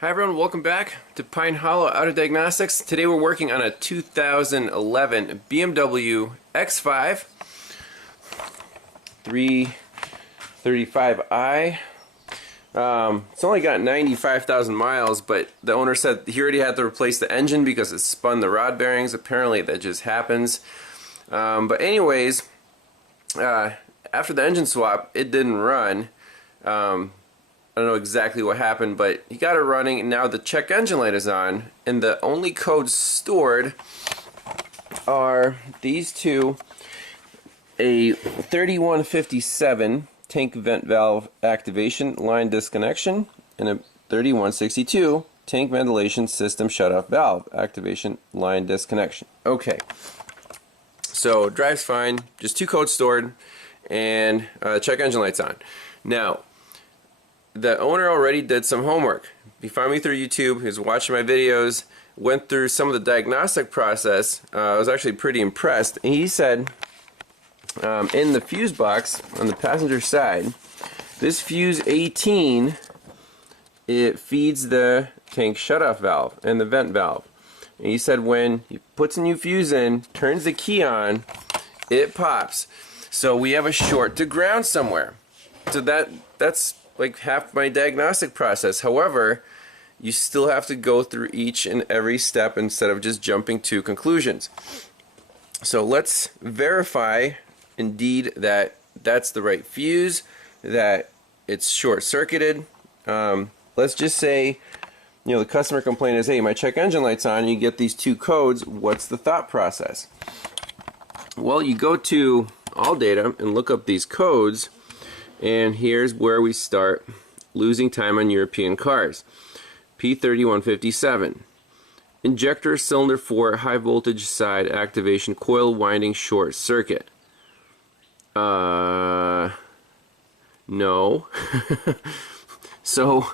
Hi everyone, welcome back to Pine Hollow Auto Diagnostics. Today we're working on a 2011 BMW X5 335i. It's only got 95,000 miles, but the owner said he already had to replace the engine because it spun the rod bearings. Apparently that just happens. But anyways, after the engine swap, it didn't run. I don't know exactly what happened, but he got it running, and now the check engine light is on, and the only codes stored are these two: a 3157 tank vent valve activation line disconnection and a 3162 tank ventilation system shutoff valve activation line disconnection. Okay, so drives fine, just two codes stored, and check engine light's on. Now, the owner already did some homework. He found me through YouTube, he was watching my videos, went through some of the diagnostic process. I was actually pretty impressed. And he said in the fuse box on the passenger side, this fuse 18, it feeds the tank shutoff valve and the vent valve. And he said when he puts a new fuse in, turns the key on, it pops. So we have a short to ground somewhere. So that's like half my diagnostic process. However, you still have to go through each and every step instead of just jumping to conclusions. So let's verify indeed that that's the right fuse, that it's short-circuited. Let's just say, you know, the customer complaint is, hey, my check engine light's on, and you get these two codes. What's the thought process? Well, you go to All Data and look up these codes, and here's where we start losing time on European cars. P3157. Injector cylinder 4 high voltage side activation coil winding short circuit. No. So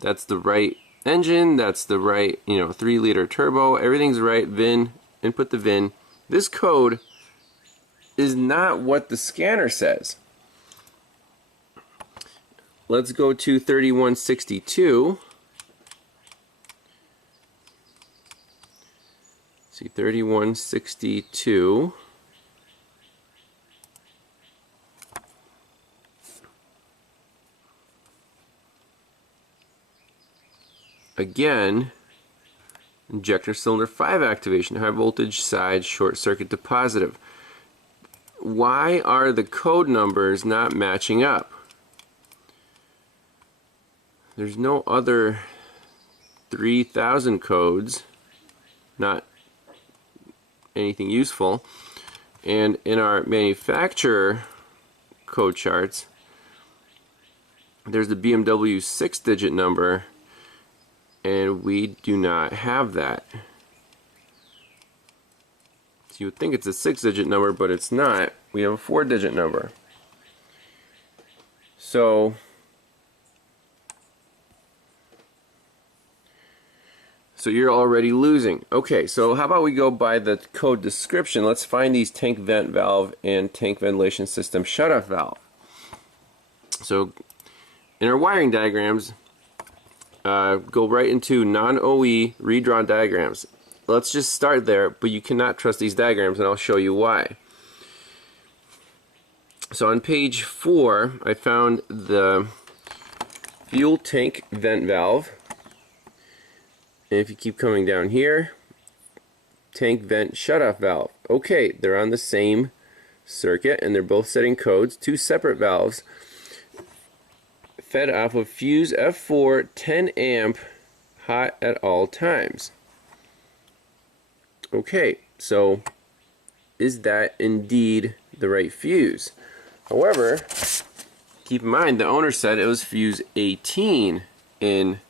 that's the right engine, that's the right, 3-liter turbo, everything's right, VIN, input the VIN. This code is not what the scanner says. Let's go to 3162. See, 3162. Again, injector cylinder 5 activation, high voltage side short circuit to positive. Why are the code numbers not matching up? There's no other 3000 codes, not anything useful. And in our manufacturer code charts, there's the BMW 6-digit number, and we do not have that. So you would think it's a 6-digit number, but it's not. We have a 4-digit number. So you're already losing. Okay, so how about we go by the code description. Let's find these tank vent valve and tank ventilation system shutoff valve. So in our wiring diagrams, go right into non-OE redrawn diagrams. Let's just start there, but you cannot trust these diagrams, and I'll show you why. So on page 4, I found the fuel tank vent valve. And if you keep coming down here, tank vent shutoff valve. Okay, they're on the same circuit, and they're both setting codes, two separate valves, fed off of fuse F4 10 amp hot at all times. Okay, so is that indeed the right fuse? However, keep in mind the owner said it was fuse 18 in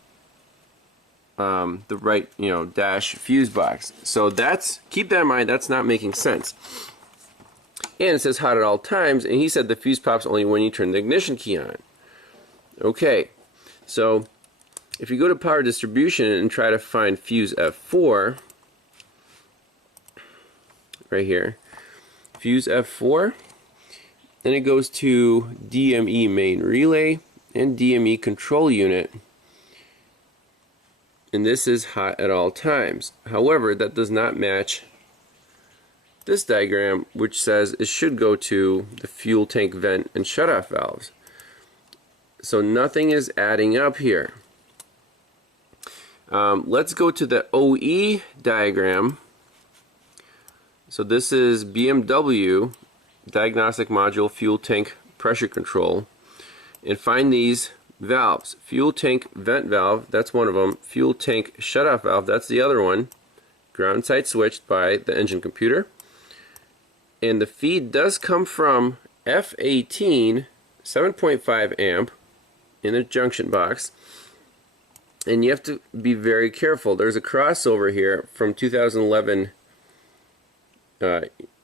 the right, dash fuse box. So keep that in mind, that's not making sense. And it says hot at all times, and he said the fuse pops only when you turn the ignition key on. Okay, so if you go to power distribution and try to find fuse F4, right here, fuse F4, then it goes to DME main relay and DME control unit. and this is hot at all times. However, that does not match this diagram, which says it should go to the fuel tank vent and shutoff valves. So nothing is adding up here. Let's go to the OE diagram. So this is BMW Diagnostic Module Fuel Tank Pressure Control, and find these valves. Fuel tank vent valve, that's one of them. Fuel tank shutoff valve, that's the other one. Ground side switched by the engine computer. And the feed does come from F18 7.5 amp in the junction box. And you have to be very careful. There's a crossover here from 2011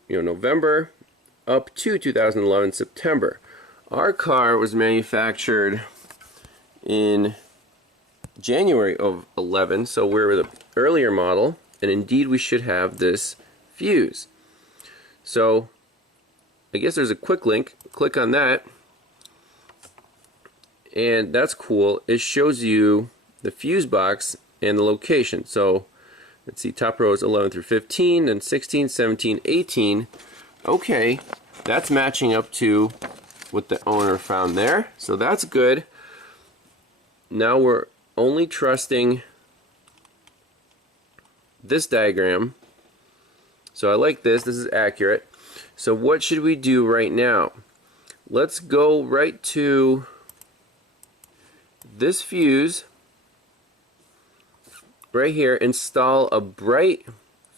November up to 2011 September. Our car was manufactured in January of 11, so we're the earlier model, and indeed we should have this fuse. So I guess there's a quick link. Click on that, and that's cool. It shows you the fuse box and the location. So let's see, top row is 11 through 15, and 16, 17, 18. Okay, that's matching up to what the owner found there, so that's good. Now we're only trusting this diagram. So I like this. This is accurate. So what should we do right now? Let's go right to this fuse right here. Install a bright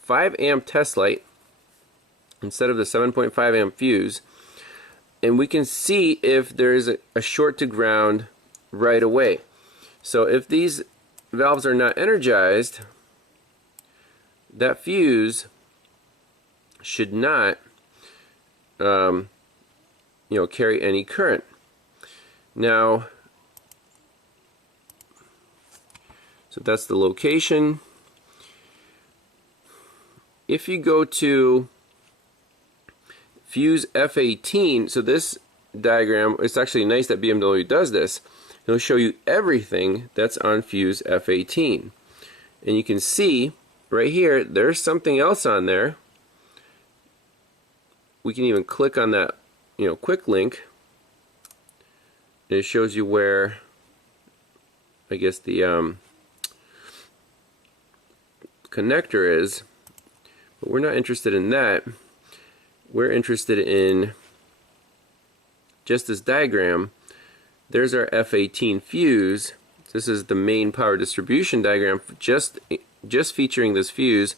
5 amp test light instead of the 7.5 amp fuse, and we can see if there's a short to ground right away. So if these valves are not energized, that fuse should not carry any current. Now, so that's the location. If you go to fuse F18, so this diagram, it's actually nice that BMW does this. It'll show you everything that's on fuse F18. And you can see right here, there's something else on there. We can even click on that, quick link. And it shows you where, I guess, the connector is. But we're not interested in that. We're interested in just this diagram. There's our F18 fuse. This is the main power distribution diagram, just featuring this fuse.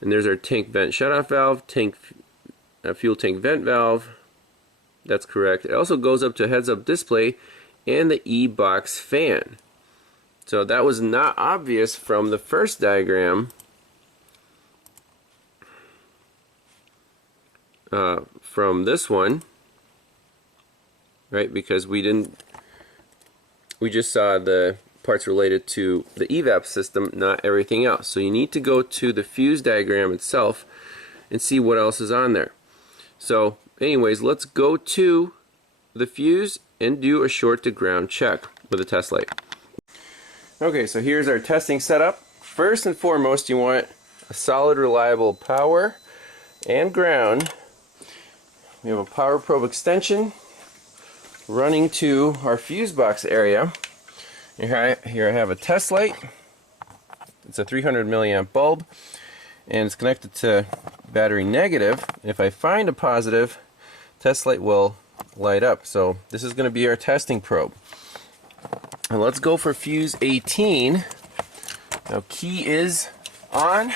And there's our tank vent shutoff valve, fuel tank vent valve. That's correct. It also goes up to heads-up display and the E-box fan. So that was not obvious from the first diagram. From this one, right? Because we just saw the parts related to the EVAP system, not everything else. So you need to go to the fuse diagram itself and see what else is on there. So anyways, let's go to the fuse and do a short to ground check with a test light. Okay, so here's our testing setup. First and foremost, you want a solid, reliable power and ground. We have a power probe extension running to our fuse box area. Here I have a test light. It's a 300 milliamp bulb, and it's connected to battery negative. If I find a positive, test light will light up. So this is going to be our testing probe. And let's go for fuse 18. Now key is on.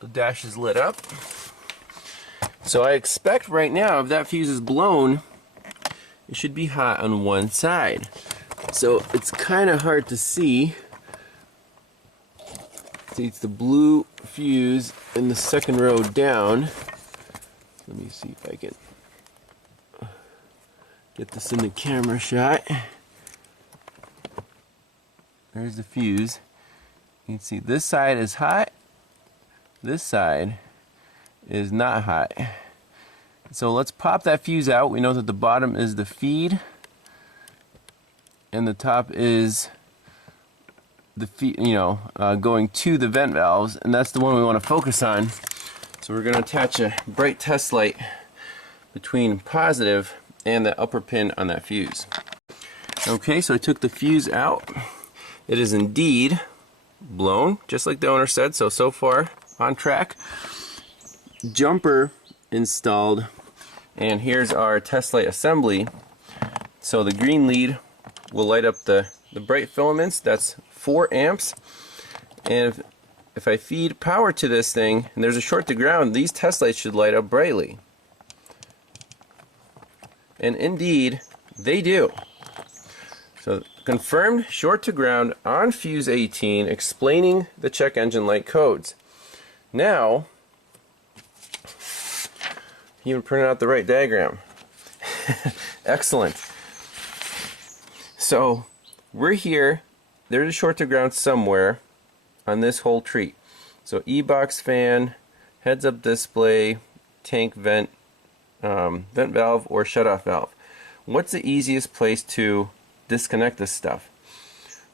The dash is lit up. So I expect right now, if that fuse is blown, it should be hot on one side. So it's kind of hard to see. See, it's the blue fuse in the second row down. Let me see if I can get this in the camera shot. There's the fuse. You can see this side is hot. This side is not hot. So let's pop that fuse out. We know that the bottom is the feed and the top is going to the vent valves, and that's the one we want to focus on. So we're going to attach a bright test light between positive and the upper pin on that fuse. Okay, so I took the fuse out. It is indeed blown, just like the owner said, so far on track. Jumper installed, and here's our test light assembly. So the green lead will light up the bright filaments. That's 4 amps, and if I feed power to this thing and there's a short to ground, these test lights should light up brightly. And indeed, they do. So confirmed short to ground on fuse 18, explaining the check engine light codes. Now, you even printed out the right diagram. Excellent. So we're here. There's a short to ground somewhere on this whole tree. So E-box fan, heads-up display, tank vent, vent valve, or shutoff valve. What's the easiest place to disconnect this stuff?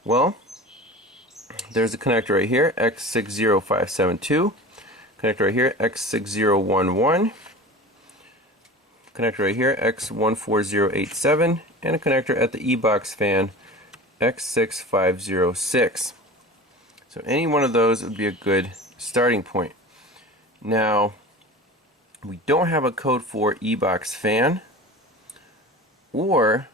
Well, there's a connector right here, X60572, connector right here, X6011, connector right here, X14087, and a connector at the E-box fan, X6506. So any one of those would be a good starting point. Now, we don't have a code for E-box fan or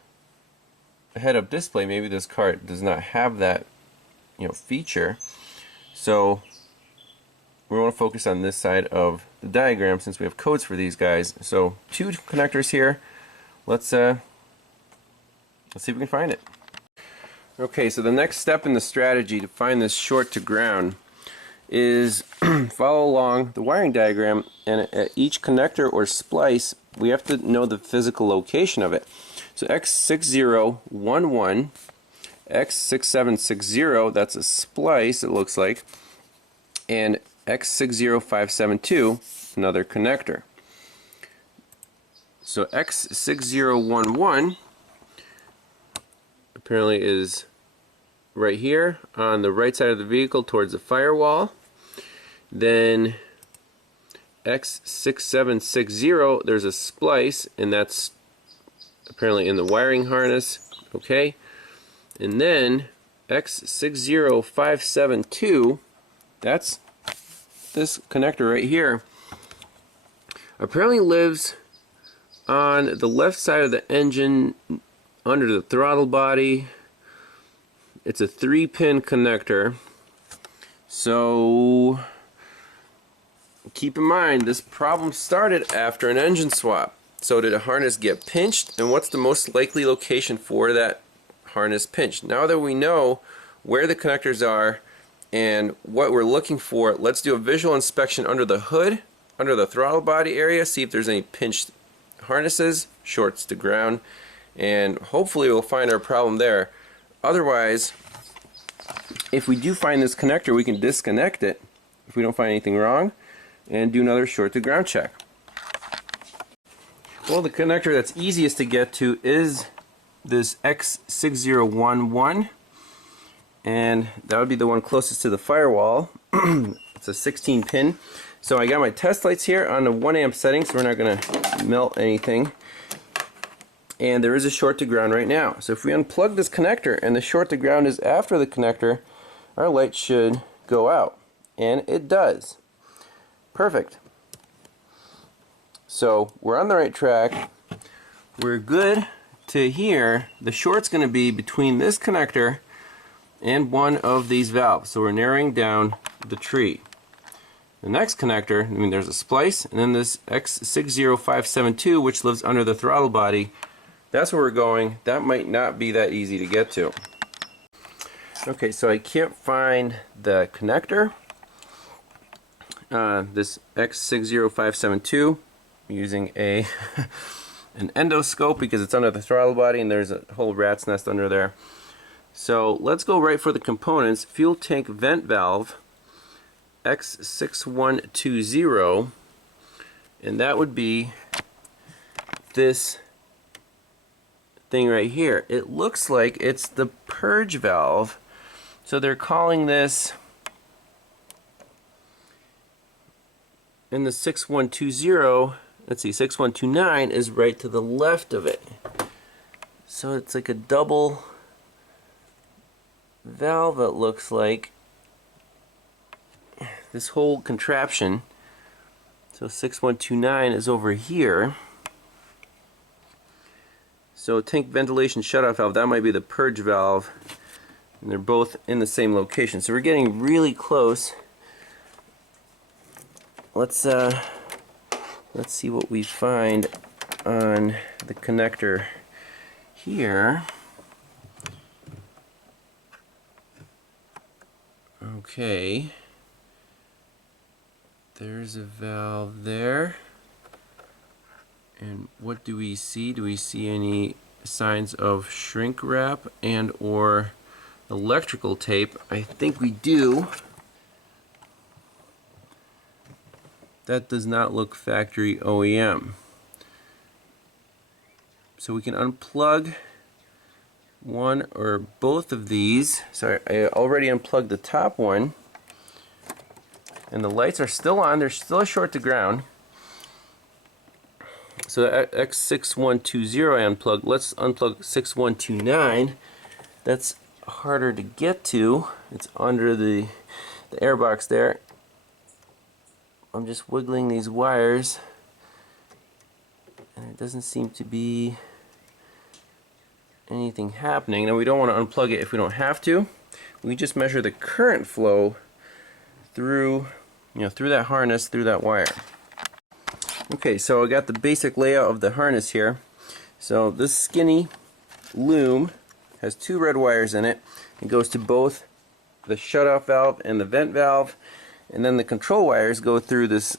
a head-up display. Maybe this cart does not have that, feature. So we want to focus on this side of the diagram since we have codes for these guys. So 2 connectors here. Let's see if we can find it. Okay, so the next step in the strategy to find this short to ground is follow along the wiring diagram, and at each connector or splice we have to know the physical location of it. So X6011, X6760, that's a splice it looks like, and X60572, another connector. So X6011 apparently is right here on the right side of the vehicle towards the firewall. Then X6760, there's a splice, and that's apparently in the wiring harness. Okay, and then X60572, that's this connector right here, apparently lives on the left side of the engine under the throttle body. It's a 3-pin connector. So keep in mind, this problem started after an engine swap. So did a harness get pinched, and what's the most likely location for that harness pinch? Now that we know where the connectors are and what we're looking for, let's do a visual inspection under the hood, under the throttle body area, see if there's any pinched harnesses, shorts to ground, and hopefully we'll find our problem there. Otherwise, if we do find this connector, we can disconnect it if we don't find anything wrong and do another short to ground check. Well, the connector that's easiest to get to is this X6011, and that would be the one closest to the firewall. It's a 16 pin. So I got my test lights here on the 1 amp setting, so we're not going to melt anything. And there is a short to ground right now. So if we unplug this connector and the short to ground is after the connector, our light should go out. And it does. Perfect. So we're on the right track. We're good to here. The short's going to be between this connector and one of these valves. So we're narrowing down the tree. The next connector, there's a splice, and then this X60572, which lives under the throttle body. That's where we're going. That might not be that easy to get to. Okay, so I can't find the connector. This X60572, using an endoscope because it's under the throttle body and there's a whole rat's nest under there. So let's go right for the components. Fuel tank vent valve, X6120, and that would be this thing right here. It looks like it's the purge valve. So they're calling this, in the 6120, let's see, 6129 is right to the left of it. So it's like a double valve, it looks like. This whole contraption. So 6129 is over here. So tank ventilation shutoff valve, that might be the purge valve. And they're both in the same location. So we're getting really close. Let's see what we find on the connector here. Okay. There's a valve there. And what do we see? Do we see any signs of shrink wrap and or electrical tape? I think we do. That does not look factory OEM. So we can unplug one or both of these. So I already unplugged the top one. And the lights are still on. They're still short to ground. So X6120 I unplugged. Let's unplug 6129. That's harder to get to. It's under the airbox there. I'm just wiggling these wires, and it doesn't seem to be anything happening. Now we don't want to unplug it if we don't have to. We just measure the current flow through, through that harness, through that wire. Okay, so I got the basic layout of the harness here. So this skinny loom has two red wires in it. It goes to both the shutoff valve and the vent valve, and then the control wires go through this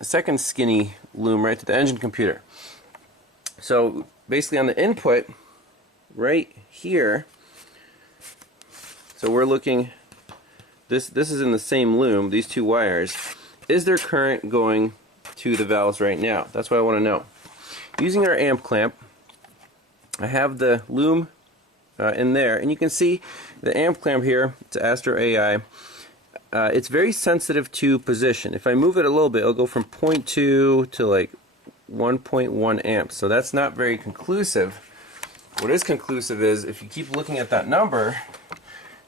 second skinny loom right to the engine computer. So basically on the input right here, so we're looking, this is in the same loom, these two wires. Is there current going to the valves right now? That's what I want to know. Using our amp clamp, I have the loom in there, and you can see the amp clamp here. It's Astro AI. It's very sensitive to position. If I move it a little bit, it'll go from 0.2 to like 1.1 amps. So that's not very conclusive. What is conclusive is if you keep looking at that number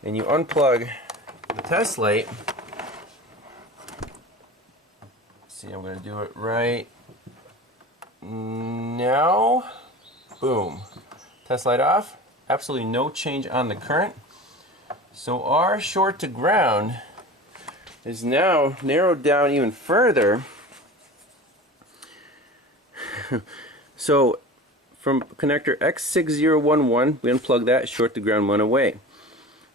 and you unplug the test light. See, I'm going to do it right now. Boom. Test light off. Absolutely no change on the current. So our short to ground is now narrowed down even further. So from connector X6011, we unplug that, short to ground went away.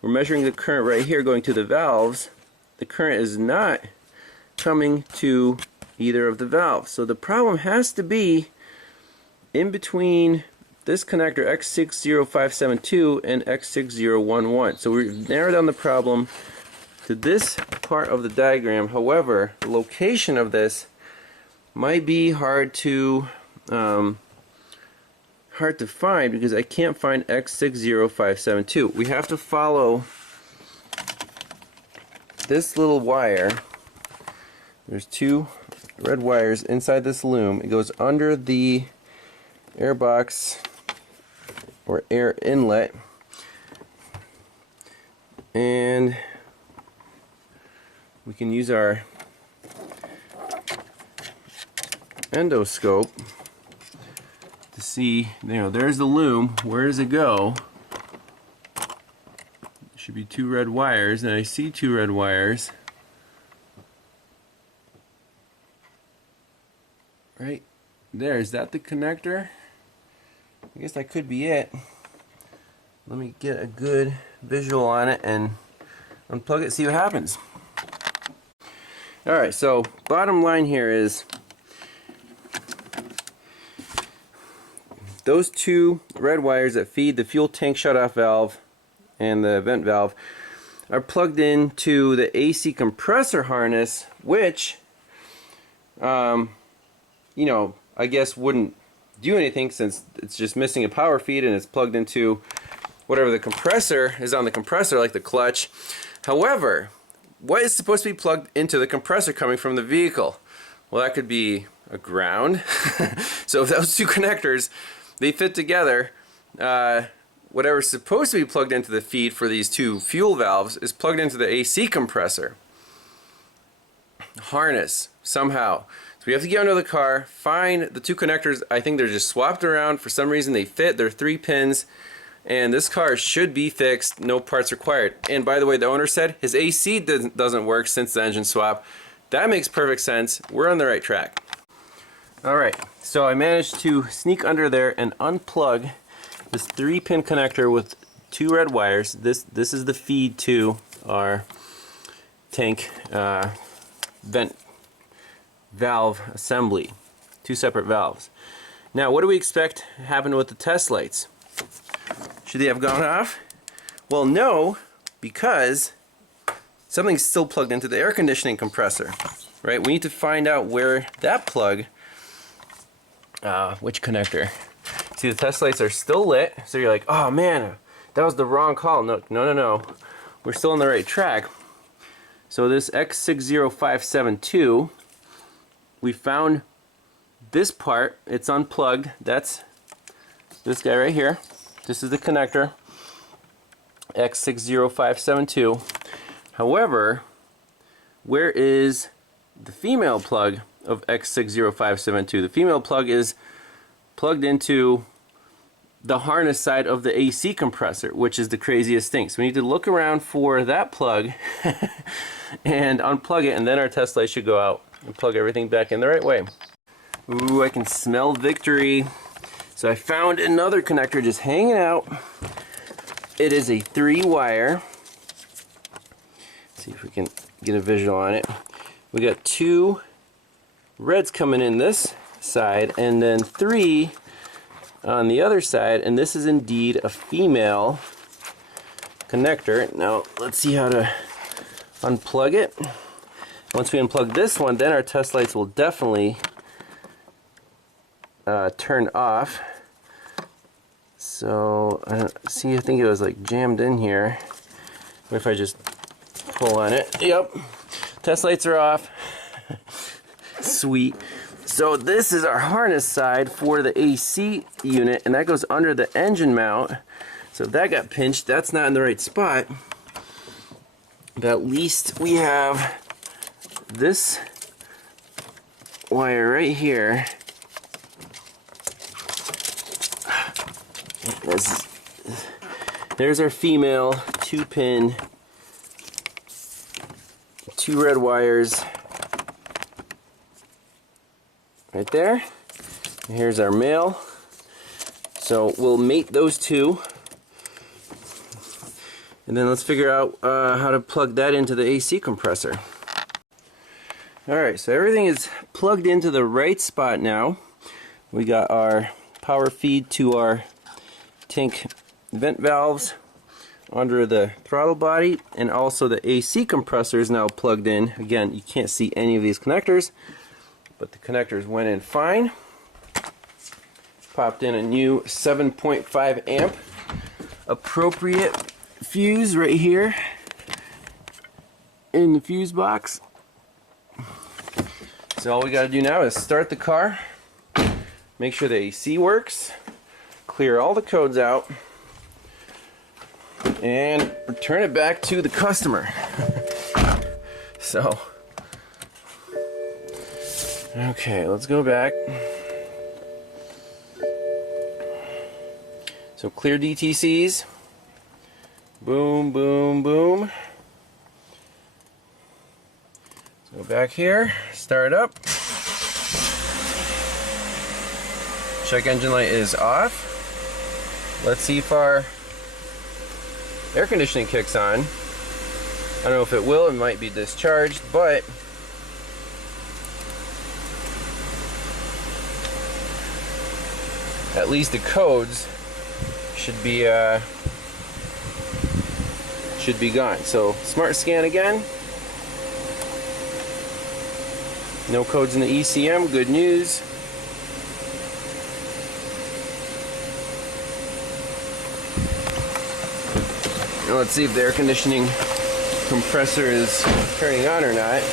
We're measuring the current right here going to the valves. The current is not coming to either of the valves. So the problem has to be in between this connector X60572 and X6011. So we've narrowed down the problem to this part of the diagram. However, the location of this might be hard to find because I can't find X60572. We have to follow this little wire. There's two red wires inside this loom. It goes under the airbox or air inlet, and we can use our endoscope to see, there's the loom. Where does it go? There should be two red wires, and I see two red wires right there. Is that the connector? I guess that could be it. Let me get a good visual on it and unplug it, see what happens. Alright, so bottom line here is those two red wires that feed the fuel tank shutoff valve and the vent valve are plugged into the AC compressor harness, which I guess wouldn't do anything since it's just missing a power feed and it's plugged into whatever the compressor is on the compressor, like the clutch. However, what is supposed to be plugged into the compressor coming from the vehicle? Well, that could be a ground. So if those two connectors, they fit together, whatever's supposed to be plugged into the feed for these two fuel valves is plugged into the AC compressor harness somehow. So we have to get under the car, find the two connectors. I think they're just swapped around. For some reason they fit. They're 3 pins. And this car should be fixed. No parts required. And by the way, the owner said his AC doesn't work since the engine swap. That makes perfect sense. We're on the right track. Alright, so I managed to sneak under there and unplug this 3-pin connector with 2 red wires. This is the feed to our tank vent valve assembly. 2 separate valves. Now, what do we expect happened with the test lights? Should they have gone off? Well, no, because something's still plugged into the air conditioning compressor, right? We need to find out where that plug, which connector. See, the test lights are still lit, so you're like, oh man, that was the wrong call. No. We're still on the right track. So this X60572, we found this part. It's unplugged. That's this guy right here. This is the connector, X60572. However, where is the female plug of X60572? The female plug is plugged into the harness side of the AC compressor, which is the craziest thing. So we need to look around for that plug and unplug it, and then our test light should go out and plug everything back in the right way. Ooh, I can smell victory. So I found another connector just hanging out. It is a 3-wire. See if we can get a visual on it. We got 2 reds coming in this side and then 3 on the other side, and this is indeed a female connector. Now let's see how to unplug it. Once we unplug this one, then our test lights will definitely turn off. So I think it was like jammed in here. What if I just pull on it? Yep, test lights are off. Sweet. So this is our harness side for the AC unit, and that goes under the engine mount. So if that got pinched, that's not in the right spot. But at least we have this wire right here. There's our female 2-pin, 2 red wires right there. And here's our male. So we'll mate those 2, and then let's figure out how to plug that into the AC compressor. Alright, so everything is plugged into the right spot now. We got our power feed to our tank vent valves under the throttle body, and also the AC compressor is now plugged in. Again, you can't see any of these connectors, but the connectors went in fine. Popped in a new 7.5 amp appropriate fuse right here in the fuse box. So all we got to do now is start the car, make sure the AC works, clear all the codes out, and return it back to the customer. So, okay, let's go back. So clear DTCs. Boom, boom, boom. Let's go back here, start up. Check engine light is off. Let's see if our air conditioning kicks on. I don't know if it will, it might be discharged, but at least the codes should be gone. So smart scan again. No codes in the ECM, good news. Now let's see if the air conditioning compressor is turning on or not.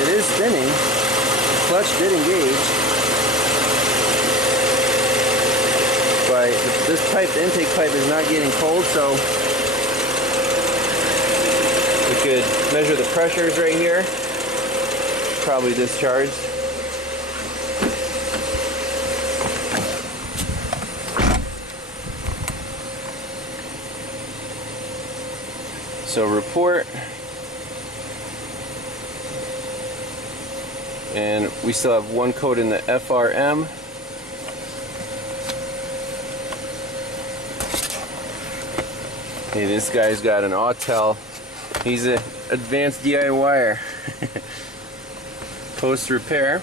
It is spinning. Clutch did engage. But this pipe, the intake pipe, is not getting cold, so we could measure the pressures right here. Probably discharged. So report, and we still have one code in the FRM. Hey, this guy's got an Autel. He's an advanced DIYer. Post repair.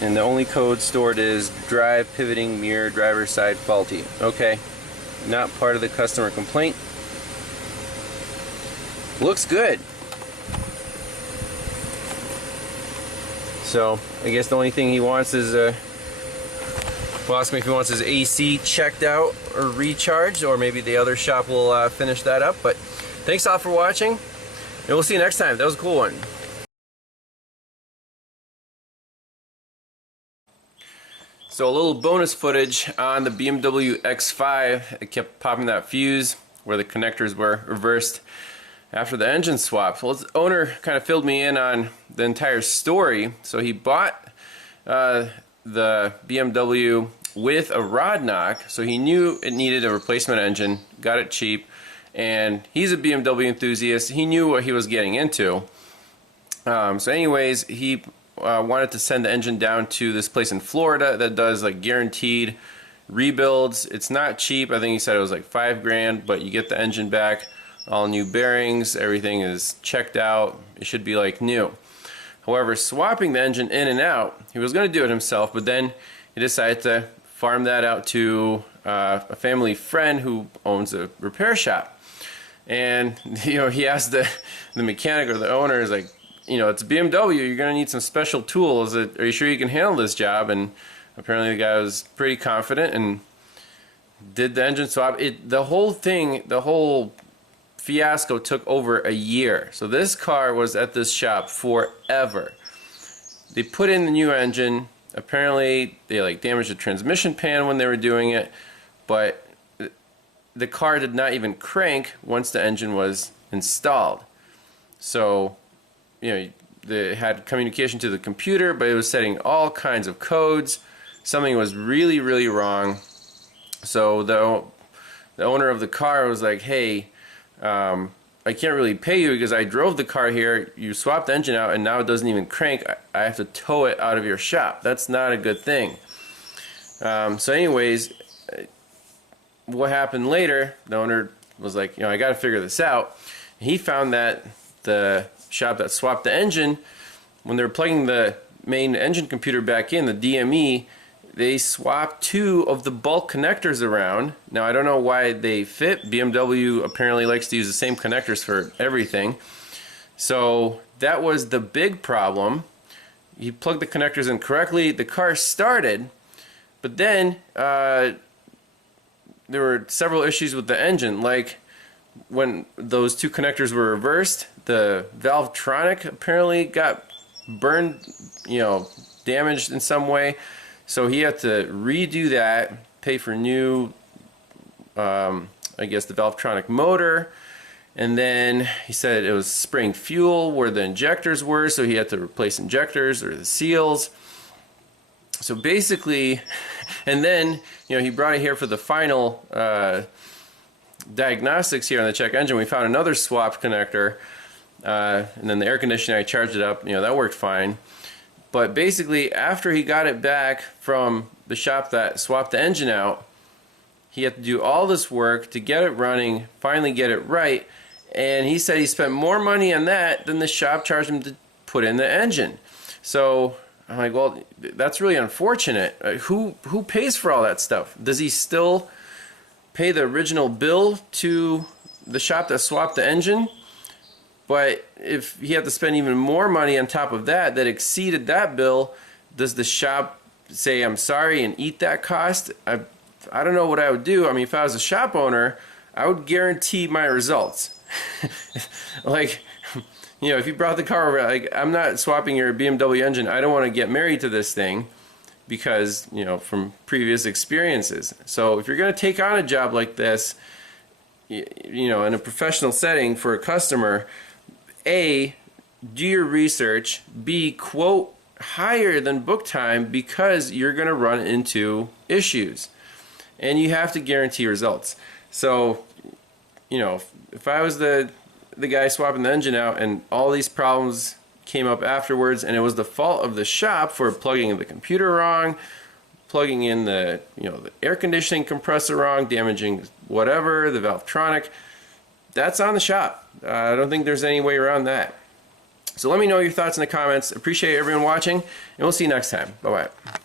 And the only code stored is drive pivoting mirror driver side faulty. Okay, not part of the customer complaint. Looks good. So I guess the only thing he wants is we'll ask him if he wants his AC checked out or recharged, or maybe the other shop will finish that up. But thanks all for watching, and we'll see you next time. That was a cool one. So a little bonus footage on the BMW X5. It kept popping that fuse where the connectors were reversed after the engine swap. Well, its owner kind of filled me in on the entire story. So he bought the BMW with a rod knock, so he knew it needed a replacement engine, got it cheap, and he's a BMW enthusiast. He knew what he was getting into. So anyways, he wanted to send the engine down to this place in Florida that does like guaranteed rebuilds. It's not cheap. I think he said it was like $5 grand, but you get the engine back, all new bearings, everything is checked out. It should be like new. However, swapping the engine in and out, he was going to do it himself, but then he decided to farm that out to a family friend who owns a repair shop. And he asked the mechanic or the owner, is like, it's BMW, you're going to need some special tools. Are you sure you can handle this job? And apparently the guy was pretty confident and did the engine swap. The whole fiasco took over a year. So this car was at this shop forever. They put in the new engine. Apparently they like damaged the transmission pan when they were doing it, but the car did not even crank once the engine was installed. So they had communication to the computer, but it was setting all kinds of codes. Something was really, really wrong. So the owner of the car was like, hey, I can't really pay you because I drove the car here, you swapped the engine out, and now it doesn't even crank. I have to tow it out of your shop. That's not a good thing. So anyways, what happened later, the owner was like, I got to figure this out. He found that the shop that swapped the engine, when they were plugging the main engine computer back in, the DME, they swapped 2 of the bulk connectors around. Now I don't know why they fit. BMW apparently likes to use the same connectors for everything. So that was the big problem. He plugged the connectors in correctly, the car started, but then there were several issues with the engine, like when those 2 connectors were reversed, the Valvetronic apparently got burned, damaged in some way. So he had to redo that, pay for new, I guess the Valvetronic motor, and then he said it was spraying fuel where the injectors were, so he had to replace injectors or the seals. So basically, and then he brought it here for the final diagnostics here on the check engine. We found another swapped connector, and then the air conditioning, I charged it up, that worked fine. But basically, after he got it back from the shop that swapped the engine out, he had to do all this work to get it running, finally get it right, and he said he spent more money on that than the shop charged him to put in the engine. So I'm like, well, that's really unfortunate. Who pays for all that stuff? Does he still pay the original bill to the shop that swapped the engine? But if he had to spend even more money on top of that, that exceeded that bill, does the shop say, I'm sorry, and eat that cost? I don't know what I would do. I mean, if I was a shop owner, I would guarantee my results. Like, you know, if you brought the car over, like, I'm not swapping your BMW engine. I don't want to get married to this thing because, you know, from previous experiences. So if you're going to take on a job like this, you know, in a professional setting for a customer, A, do your research, B, quote higher than book time because you're going to run into issues. And you have to guarantee results. So, you know, if I was the guy swapping the engine out and all these problems came up afterwards and it was the fault of the shop for plugging in the computer wrong, plugging in the, you know, the air conditioning compressor wrong, damaging whatever, the Valvetronic, that's on the shop. I don't think there's any way around that. So let me know your thoughts in the comments. Appreciate everyone watching, and we'll see you next time. Bye-bye.